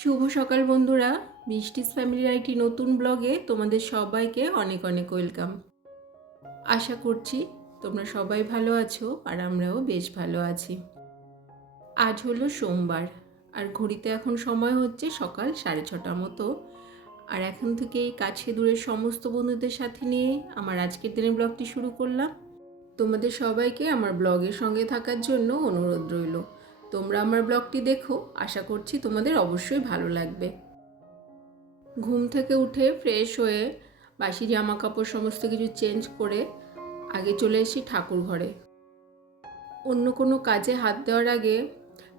শুভ সকাল বন্ধুরা, বৃষ্টিস ফ্যামিলির একটি নতুন ব্লগে তোমাদের সবাইকে অনেক অনেক ওয়েলকাম। আশা করছি তোমরা সবাই ভালো আছো আর আমরাও বেশ ভালো আছি। আজ হলো সোমবার আর ঘড়িতে এখন সময় হচ্ছে সকাল 6:30 মতো। আর এখন থেকেই কাছে দূরের সমস্ত বন্ধুদের সাথে নিয়ে আমার আজকের দিনের ব্লগটি শুরু করলাম। তোমাদের সবাইকে আমার ব্লগের সঙ্গে থাকার জন্য অনুরোধ রইল। তোমরা আমার ব্লগটি দেখো, আশা করছি তোমাদের অবশ্যই ভালো লাগবে। ঘুম থেকে উঠে ফ্রেশ হয়ে বাসি জামা কাপড় সমস্ত কিছু চেঞ্জ করে আগে চলে এসেছি ঠাকুর ঘরে। অন্য কোনো কাজে হাত দেওয়ার আগে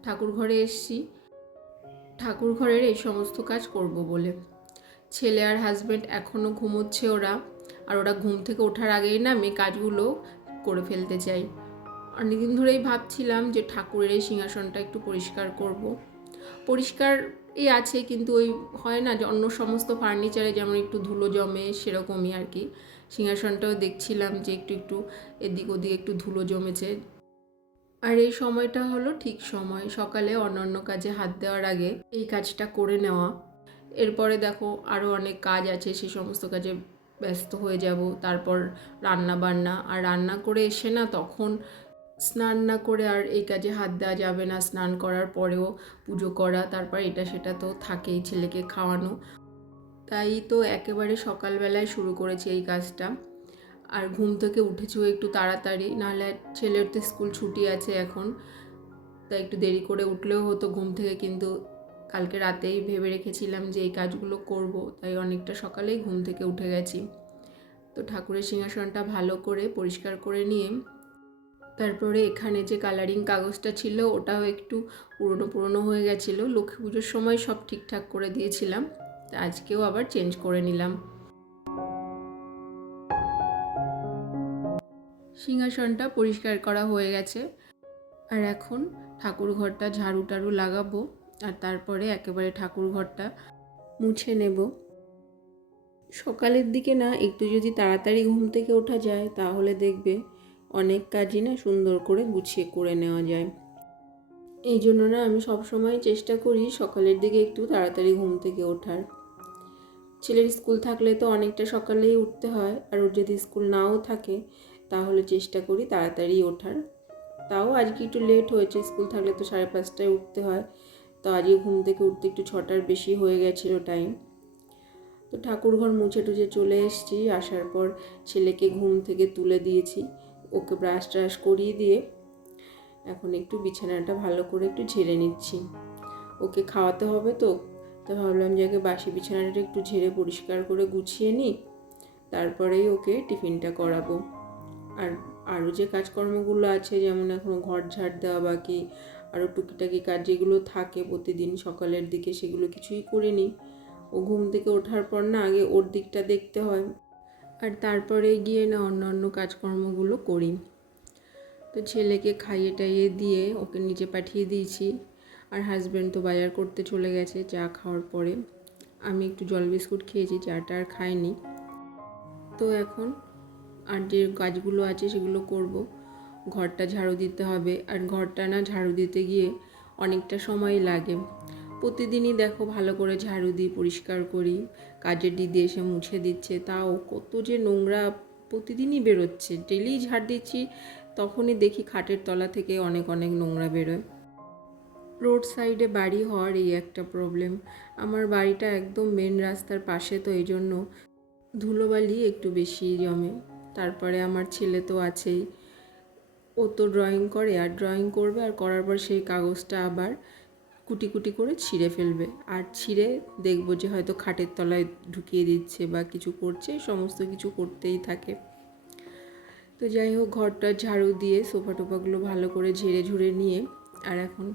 ঠাকুর ঘরে এসেছি ঠাকুর ঘরের এই সমস্ত কাজ করব বলে। ছেলে আর হাজব্যান্ড এখনও ঘুমোচ্ছে আর ওরা ঘুম থেকে ওঠার আগেই না আমি কাজগুলো করে ফেলতে চাই। অনেকদিন ধরেই ভাবছিলাম যে ঠাকুরের এই সিংহাসনটা একটু পরিষ্কার করব। পরিষ্কার আছে, কিন্তু ওই হয় না যে অন্য সমস্ত ফার্নিচারে যেমন একটু ধুলো জমে, সেরকমই আর কি। সিংহাসনটাও দেখছিলাম যে একটু একটু এদিক ওদিক একটু ধুলো জমেছে। আর এই সময়টা হলো ঠিক সময়, সকালে অন্যান্য কাজে হাত দেওয়ার আগে এই কাজটা করে নেওয়া। এরপরে দেখো আরও অনেক কাজ আছে, সেই সমস্ত কাজে ব্যস্ত হয়ে যাব। তারপর রান্না বান্না, আর রান্না করে এসে না তখন স্নান না করে আর এই কাজে হাত দেওয়া যাবে না। স্নান করার পরেও পুজো করা, তারপর এটা সেটা তো থাকেই, ছেলেকে খাওয়ানো। তাই তো একেবারে সকালবেলায় শুরু করেছি এই কাজটা। আর ঘুম থেকে উঠেছিও একটু তাড়াতাড়ি, নাহলে ছেলের তো স্কুল ছুটি আছে এখন, তাই একটু দেরি করে উঠলেও হতো ঘুম থেকে। কিন্তু কালকে রাতেই ভেবে রেখেছিলাম যে এই কাজগুলো করব, তাই অনেকটা সকালেই ঘুম থেকে উঠে গেছি। তো ঠাকুরের সিংহাসনটা ভালো করে পরিষ্কার করে নিয়ে তারপরে এখানে যে কালারিং কাগজটা ছিল ওটাও একটু পুরনো পুরনো হয়ে গেছিলো। লক্ষ্মী পুজোর সময় সব ঠিকঠাক করে দিয়েছিলাম, তা আজকেও আবার চেঞ্জ করে নিলাম। সিংহাসনটা পরিষ্কার করা হয়ে গেছে, আর এখন ঠাকুর ঘরটা ঝাড়ু টাড়ু লাগাবো, আর তারপরে একেবারে ঠাকুর ঘরটা মুছে নেব। সকালের দিকে না একটু যদি তাড়াতাড়ি ঘুম থেকে ওঠা যায় তাহলে দেখবে অনেক কাজই না সুন্দর করে গুছিয়ে করে নেওয়া যায়। এই জন্য না আমি সবসময় চেষ্টা করি সকালের দিকে একটু তাড়াতাড়ি ঘুম থেকে ওঠার। ছেলের স্কুল থাকলে তো অনেকটা সকালেই উঠতে হয়, আর ওর যদি স্কুল নাও থাকে তাহলে চেষ্টা করি তাড়াতাড়ি ওঠার। তাও আজকে একটু লেট হয়েছে, স্কুল থাকলে তো 5:30টায় উঠতে হয়। তো আজকে ঘুম থেকে উঠতে একটু 6টার বেশি হয়ে গেছিলো টাইম। তো ঠাকুর ঘর মুছে টুছে চলে এসেছি। আসার পর ছেলেকে ঘুম থেকে তুলে দিয়েছি, ওকে ব্রাশ ট্রাশ করিয়ে দিয়ে এখন একটু বিছানাটা ভালো করে একটু ঝেড়ে নিচ্ছি। ওকে খাওয়াতে হবে তো ভাবলাম যে আগে বাসি বিছানাটা একটু ঝেড়ে পরিষ্কার করে গুছিয়ে নিই, তারপরেই ওকে টিফিনটা করাবো। আর আরও যে কাজকর্মগুলো আছে, যেমন এখনও ঘর ঝাড় দেওয়া বাকি, আরও টুকিটাকি কাজ যেগুলো থাকে প্রতিদিন সকালের দিকে, সেগুলো কিছুই করিনি। ও ঘুম থেকে ওঠার পর না আগে ওর দিকটা দেখতে হয়, আর তারপরে গিয়ে না অন্য কাজকর্মগুলো করি। তো ছেলেকে খাইয়ে টাইয়ে দিয়ে ওকে নিচে পাঠিয়ে দিয়েছি, আর হাজব্যান্ড তো বাজার করতে চলে গেছে চা খাওয়ার পরে। আমি একটু জল বিস্কুট খেয়েছি, চাটা আর খাইনি। তো এখন আর যে কাজগুলো আছে সেগুলো করব। ঘরটা ঝাড়ু দিতে হবে, আর ঘরটা না ঝাড়ু দিতে গিয়ে অনেকটা সময় লাগে। প্রতিদিনই দেখো ভালো করে ঝাড়ু দিই, পরিষ্কার করি, কাজের দিদি এসে মুছে দিচ্ছে, তাও কত যে নোংরা প্রতিদিনই বেরোচ্ছে। ডেলি ঝাড় দিচ্ছি তখনই দেখি খাটের তলা থেকে অনেক অনেক নোংরা বেরোয়। রোড সাইডে বাড়ি হওয়ার এই একটা প্রবলেম। আমার বাড়িটা একদম মেন রাস্তার পাশে, তো এই জন্য ধুলোবালি একটু বেশি জমে। তারপরে আমার ছেলে তো আছেই, ও তো ড্রয়িং করে, আর ড্রয়িং করবে, আর করার পর সেই কাগজটা আবার কুটি কুটি করে ছিঁড়ে ফেলবে, আর ছিঁড়ে দেখবো যে হয়তো খাটের তলায় ঢুকিয়ে দিচ্ছে বা কিছু করছে, সমস্ত কিছু করতেই থাকে। তো যাই হোক, ঘরটা ঝাড়ু দিয়ে সোফা টোফাগুলো ভালো করে ঝেড়ে ঝুড়ে নিয়ে আর এখন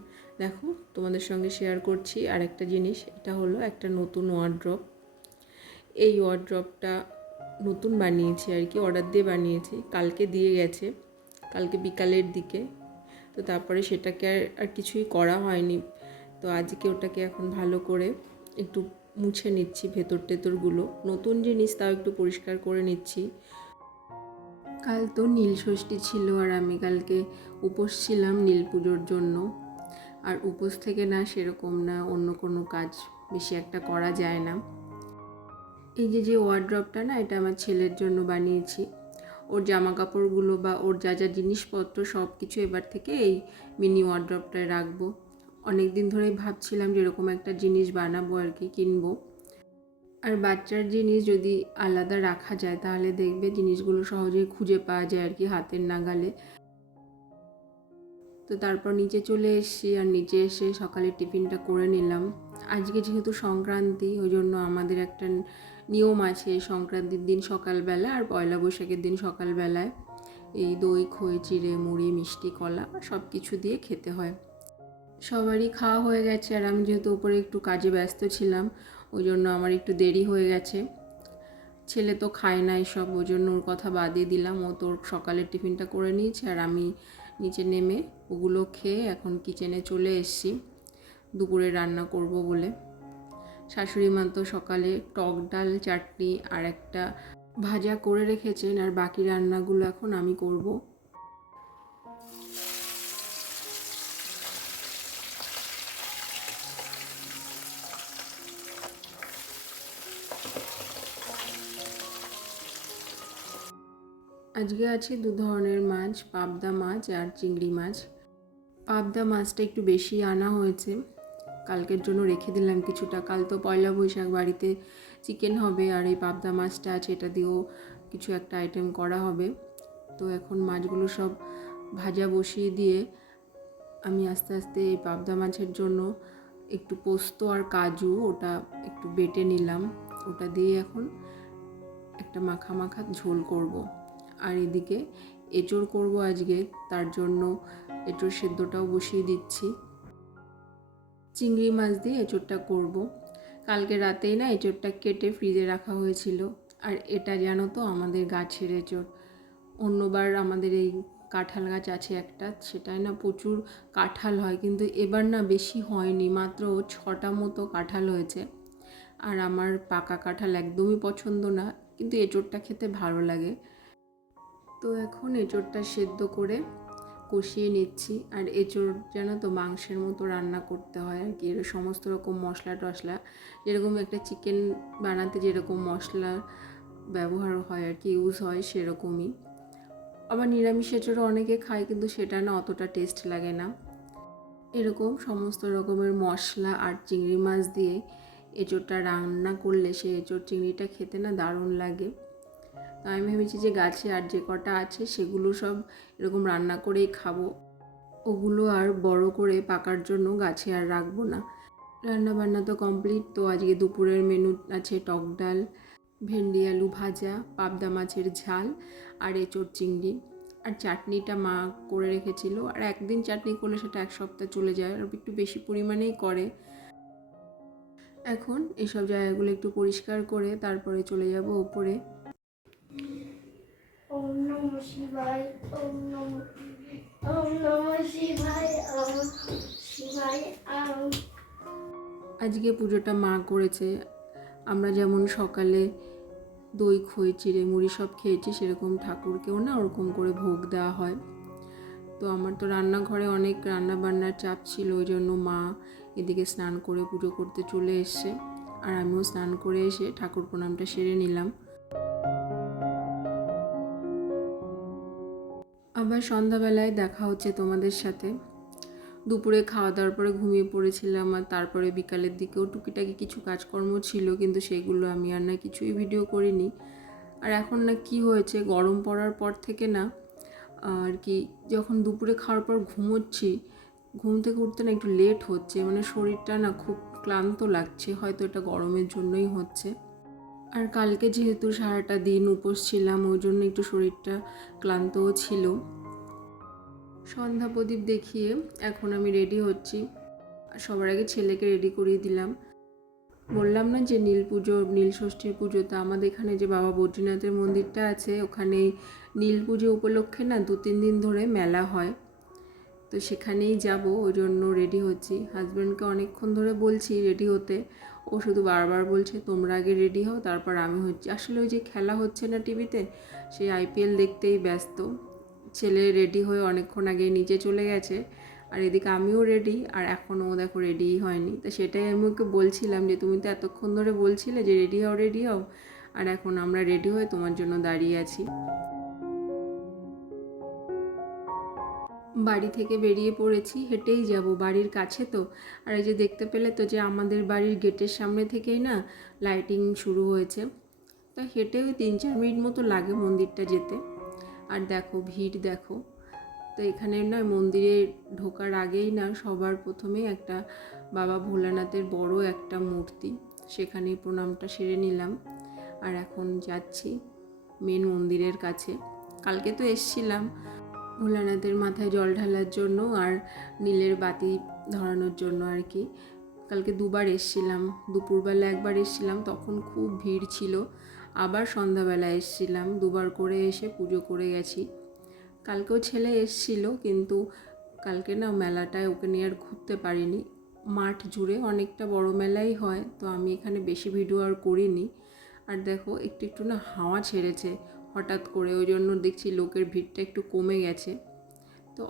দেখো তোমাদের সঙ্গে শেয়ার করছি আর একটা জিনিস। এটা হলো একটা নতুন ওয়ার্ড্রপ। এই ওয়ার্ড্রপটা নতুন বানিয়েছি আর কি, অর্ডার দিয়ে বানিয়েছি, কালকে দিয়ে গেছে, কালকে বিকালের দিকে। তো তারপরে সেটাকে আর কিছুই করা হয়নি। তো আজকে ওটাকে এখন ভালো করে একটু মুছে নিচ্ছি, ভেতর টেতরগুলো, নতুন জিনিস তাও একটু পরিষ্কার করে নিচ্ছি। কাল তো নীল ষষ্ঠী ছিল, আর আমি কালকে উপোস ছিলাম নীল পুজোর জন্য। আর উপোস থেকে না সেরকম না অন্য কোনো কাজ বেশি একটা করা যায় না। এই যে ওয়ার্ড্রপটা না, এটা আমার ছেলের জন্য বানিয়েছি। ওর জামা কাপড়গুলো বা ওর যা যা জিনিসপত্র সব কিছু এবার থেকে এই মিনি ওয়ার্ড্রপটায় রাখবো। অনেক দিন ধরেই ভাবছিলাম যে এরকম একটা জিনিস বানাবো আর কি, কিনবো। আর বাচ্চার জিনিস যদি আলাদা রাখা যায় তাহলে দেখবে জিনিসগুলো সহজেই খুঁজে পাওয়া যায় আর কি, হাতের নাগালে। তো তারপর নিচে চলে এসেছি, আর নিচে এসে সকালে টিফিনটা করে নিলাম। আজকে যেহেতু সংক্রান্তি, ওই জন্য আমাদের একটা নিয়ম আছে, সংক্রান্তির দিন সকালবেলা আর পয়লা বৈশাখের দিন সকালবেলায় এই দই, খই, চিড়ে, মুড়ি, মিষ্টি, কলা সব কিছু দিয়ে খেতে হয়। সবারই খাওয়া হয়ে গেছে, আর আমি যেহেতু উপরে একটু কাজে ব্যস্ত ছিলাম ওই জন্য আমার একটু দেরি হয়ে গেছে। ছেলে তো খায় না এসব, ওই জন্য ওর কথা বাদই দিলাম। ও তোর সকালের টিফিনটা করে নিয়েছে, আর আমি নিচে নেমে ওগুলো খেয়ে এখন কিচেনে চলে এসেছি দুপুরে রান্না করব বলে। শাশুড়ি মা তো সকালে টক ডাল, চাটনি আর একটা ভাজা করে রেখেছেন, আর বাকি রান্নাগুলো এখন আমি করব। আজকে আছে দু ধরনের মাছ, পাবদা মাছ আর চিংড়ি মাছ। পাবদা মাছটা একটু বেশি আনা হয়েছে, কালকের জন্য রেখে দিলাম কিছুটা। কাল তো পয়লা বৈশাখ, বাড়িতে চিকেন হবে, আর এই পাবদা মাছটা আছে, এটা দিয়েও কিছু একটা আইটেম করা হবে। তো এখন মাছগুলো সব ভাজা বসিয়ে দিয়ে আমি আস্তে আস্তে এই পাবদা মাছের জন্য একটু পোস্ত আর কাজু ওটা একটু বেটে নিলাম, ওটা দিয়ে এখন একটা মাখা মাখা ঝোল করব। আর এদিকে এঁচোড় করব আজকে, তার জন্য এঁচোড় সেদ্ধটাও বসিয়ে দিচ্ছি। চিংড়ি মাছ দিয়ে এঁচোড়টা করব। কালকে রাতেই না এঁচোড়টা কেটে ফ্রিজে রাখা হয়েছিল। আর এটা জানো তো আমাদের গাছের এঁচোড়। অন্যবার আমাদের এই কাঁঠাল গাছ আছে একটা, সেটায় না প্রচুর কাঁঠাল হয়, কিন্তু এবার না বেশি হয়নি, মাত্র 6টা মতো কাঁঠাল হয়েছে। আর আমার পাকা কাঁঠাল একদমই পছন্দ না, কিন্তু এঁচোড়টা খেতে ভালো লাগে। তো এখন এঁচোড়টা সেদ্ধ করে কষিয়ে নিচ্ছি। আর এঁচোড় যেন তো মাংসের মতো রান্না করতে হয় আর কি, এর সমস্ত রকম মশলা টশলা, যেরকম একটা চিকেন বানাতে যেরকম মশলা ব্যবহার হয় আর কি, ইউজ হয়, সেরকমই। আবার নিরামিষ এঁচোড়ও অনেকে খায়, কিন্তু সেটা না অতটা টেস্ট লাগে না। এরকম সমস্ত রকমের মশলা আর চিংড়ি মাছ দিয়ে এঁচোড়টা রান্না করলে সেই এঁচোড় চিংড়িটা খেতে না দারুণ লাগে। তো আমি ভেবেছি যে গাছে আর যে কটা আছে সেগুলো সব এরকম রান্না করেই খাবো, ওগুলো আর বড় করে পাকার জন্য গাছে আর রাখবো না। রান্না বান্না তো কমপ্লিট। তো আজকে দুপুরের মেনু আছে টক ডাল, ভেন্ডি আলু ভাজা, পাবদা মাছের ঝাল আর এঁচোড় চিংড়ি। আর চাটনিটা মা করে রেখেছিল, আর একদিন চাটনি করলে সেটা এক সপ্তাহ চলে যায়, আর একটু বেশি পরিমাণেই করে। এখন এইসব জায়গাগুলো একটু পরিষ্কার করে তারপরে চলে যাব উপরে। ওম নমঃ শিবায়, ওম নমঃ শিবায়, ওম শিবায়। আজকে পুজোটা মা করেছে। আমরা যেমন সকালে দই, খই, চিড়ে, মুড়ি সব খেয়েছি, সেরকম ঠাকুরকেও না ওরকম করে ভোগ দেওয়া হয়। তো আমার তো রান্নাঘরে অনেক রান্না বান্নার চাপ ছিল, ওই জন্য মা এদিকে স্নান করে পুজো করতে চলে এসছে, আর আমিও স্নান করে এসে ঠাকুর প্রণামটা সেরে নিলাম। আবার সন্ধ্যাবেলায় দেখা হচ্ছে তোমাদের সাথে। দুপুরে খাওয়া দাওয়ার পরে ঘুমিয়ে পড়েছিলাম, আর তারপরে বিকালের দিকেও টুকিটাকি কিছু কাজকর্ম ছিল, কিন্তু সেগুলো আমি আর না কিছুই ভিডিও করিনি। আর এখন না কি হয়েছে, গরম পড়ার পর থেকে না আর কি, যখন দুপুরে খাওয়ার পর ঘুমোচ্ছি, ঘুম থেকে উঠতে না একটু লেট হচ্ছে, মানে শরীরটা না খুব ক্লান্ত লাগছে, হয়তো এটা গরমের জন্যই হচ্ছে। আর কালকে যেহেতু সারাটা দিন উপোস ছিলাম, ওই জন্য একটু শরীরটা ক্লান্তও ছিল। সন্ধ্যা প্রদীপ দেখিয়ে এখন আমি রেডি হচ্ছি। সবার আগে ছেলেকে রেডি করিয়ে দিলাম। বললাম না যে নীল ষষ্ঠীর পুজোতে আমাদের এখানে যে বাবা বদ্রীনাথের মন্দিরটা আছে, ওখানে নীল পুজো উপলক্ষে না 2-3 দিন ধরে মেলা হয়। তো সেখানেই যাব, ওই জন্য রেডি হচ্ছি। হাজব্যান্ডকে অনেকক্ষণ ধরে বলছি রেডি হতে, ও শুধু বারবার বলছে তোমরা আগে রেডি হও তারপর আমি হচ্ছি। আসলে ওই যে খেলা হচ্ছে না টিভিতে, সেই IPL দেখতেই ব্যস্ত। ছেলে রেডি হয়ে অনেকক্ষণ আগে নিচে চলে গেছে, আর এদিকে আমিও রেডি, আর এখনও দেখো রেডিই হয়নি। তো সেটাই আমি ওকে বলছিলাম যে তুমি তো এতক্ষণ ধরে বলছিলে যে রেডি হও রেডি হও, আর এখন আমরা রেডি হয়ে তোমার জন্য দাঁড়িয়ে আছি। বাড়ি থেকে বেরিয়ে পড়েছি, হেঁটেই যাব, বাড়ির কাছে তো। আর এই যে দেখতে পেলে তো যে আমাদের বাড়ির গেটের সামনে থেকেই না লাইটিং শুরু হয়েছে। তা হেঁটে ওই 3-4 মিনিট মতো লাগে মন্দিরটা যেতে। আর দেখো ভিড় দেখো। তো এখানে না মন্দিরে ঢোকার আগেই না সবার প্রথমেই একটা বাবা ভোলানাথের বড় একটা মূর্তি, সেখানেই প্রণামটা সেরে নিলাম। আর এখন যাচ্ছি মেন মন্দিরের কাছে। কালকে তো এসছিলাম ভোলানাথের মাথায় জল ঢালার জন্য আর নীলের বাতি ধরানোর জন্য আর কি। কালকে দুবার এসছিলাম, দুপুরবেলা একবার এসছিলাম, তখন খুব ভিড় ছিল। আবার সন্ধ্যাবেলা এসছিলাম, দুবার করে এসে পুজো করে গেছি। কালকেও ছেলে এসছিল, কিন্তু কালকে না মেলাটায় ওকে নিয়ে আর ঘুরতে পারিনি। মাঠ জুড়ে অনেকটা বড় মেলাই হয়, তো আমি এখানে বেশি ভিডিও আর করিনি। আর দেখো একটু একটু না হাওয়া ছেড়েছে হঠাৎ করে, ওই জন্য দেখছি লোকের ভিড়টা একটু কমে গেছে। তো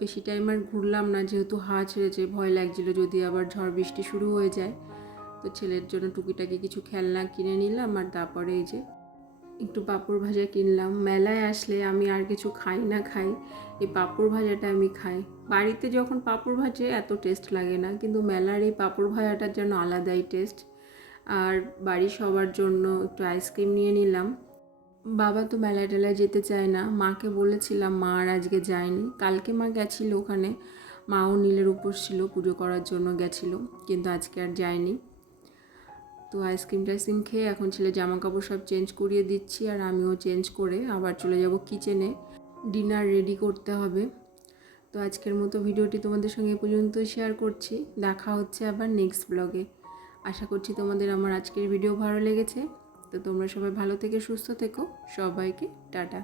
বেশি টাইম আর ঘুরলাম না, যেহেতু হাওয়া ছেড়েছে, ভয় লাগছিল যদি আবার ঝড় বৃষ্টি শুরু হয়ে যায়। তো ছেলের জন্য টুকিটাকি কিছু খেলনা কিনে নিলাম, আর তারপরে এই যে একটু পাঁপড় ভাজা কিনলাম। মেলায় আসলে আমি আর কিছু খাই না খাই, এই পাঁপড় ভাজাটা আমি খাই। বাড়িতে যখন পাঁপড় ভাজে এত টেস্ট লাগে না, কিন্তু মেলার এই পাঁপড় ভাজাটার যেন আলাদাই টেস্ট। আর বাড়ির সবার জন্য একটু আইসক্রিম নিয়ে নিলাম। বাবা তো মেলায় টেলায় যেতে চায় না, মাকে বলেছিলাম, মা আর আজকে যায়নি। কালকে মা গেছিলো ওখানে, মাও নীলের উপোস ছিল, পুজো করার জন্য গেছিলো, কিন্তু আজকে আর যায়নি। তো আইসক্রিম টাইসক্রিম খেয়ে এখন ছেলে জামা কাপড় সব চেঞ্জ করিয়ে দিচ্ছি, আর আমিও চেঞ্জ করে আবার চলে যাব কিচেনে, ডিনার রেডি করতে হবে। তো আজকের মতো ভিডিওটি তোমাদের সঙ্গে পর্যন্ত শেয়ার করছি। দেখা হচ্ছে আবার নেক্সট ব্লগে। আশা করছি তোমাদের আমার আজকের ভিডিও ভালো লেগেছে। তো তোমরা সবাই ভালো থেকে সুস্থ থেকো। সবাইকে টাটা।